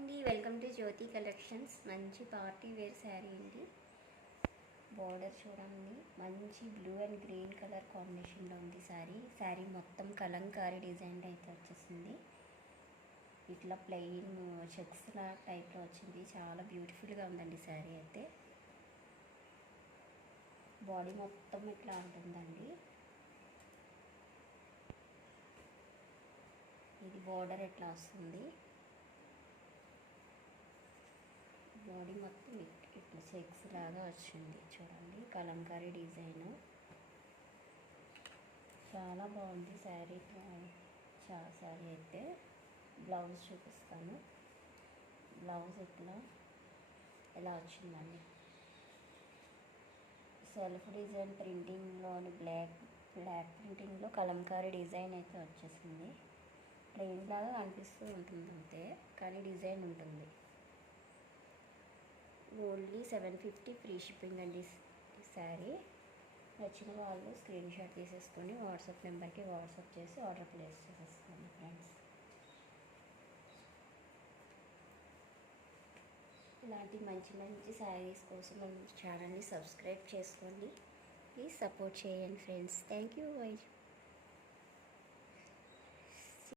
అండి, welcome to Jyothi collections. మంచి party wear sari అండి. బోర్డర్ చూడండి, మంచి బ్లూ అండ్ గ్రీన్ కలర్ కాంబినేషన్లో ఉంది శారీ మొత్తం కలంకారీ డిజైన్ అయితే వచ్చేసింది. ఇట్లా ప్లెయిన్ చెక్స్ టైప్లో వచ్చింది. చాలా బ్యూటిఫుల్గా ఉందండి శారీ అయితే. బాడీ మొత్తం ఇట్లా ఉంటుందండి. ఇది బోర్డర్ ఎట్లా వస్తుంది, బాడీ మొత్తం ఇట్లా చెక్స్ లాగా వచ్చింది చూడండి. కలంకారీ డిజైన్ చాలా బాగుంది శారీ. శారీ అయితే బ్లౌజ్ చూపిస్తాను. బ్లౌజ్ ఇట్లా ఎలా వచ్చిందండి, సెల్ఫ్ డిజైన్ ప్రింటింగ్లోని బ్లాక్ ప్రింటింగ్లో కలంకారీ డిజైన్ అయితే వచ్చేసింది. ప్లెయిన్ లాగా కనిపిస్తూ ఉంటుంది అంతే, కానీ డిజైన్ ఉంటుంది. ఓన్లీ 750 ఫ్రీ షిప్పింగ్ అండి శారీ. నచ్చిన వాళ్ళు స్క్రీన్ షాట్ తీసేసుకొని వాట్సాప్ నెంబర్కి వాట్సాప్ చేసి ఆర్డర్ ప్లేస్ చేసేసుకోండి ఫ్రెండ్స్. ఇలాంటి మంచి మంచి శారీస్ కోసం మన ఛానల్ని సబ్స్క్రైబ్ చేసుకోండి. ప్లీజ్ సపోర్ట్ చేయండి ఫ్రెండ్స్. Thank you.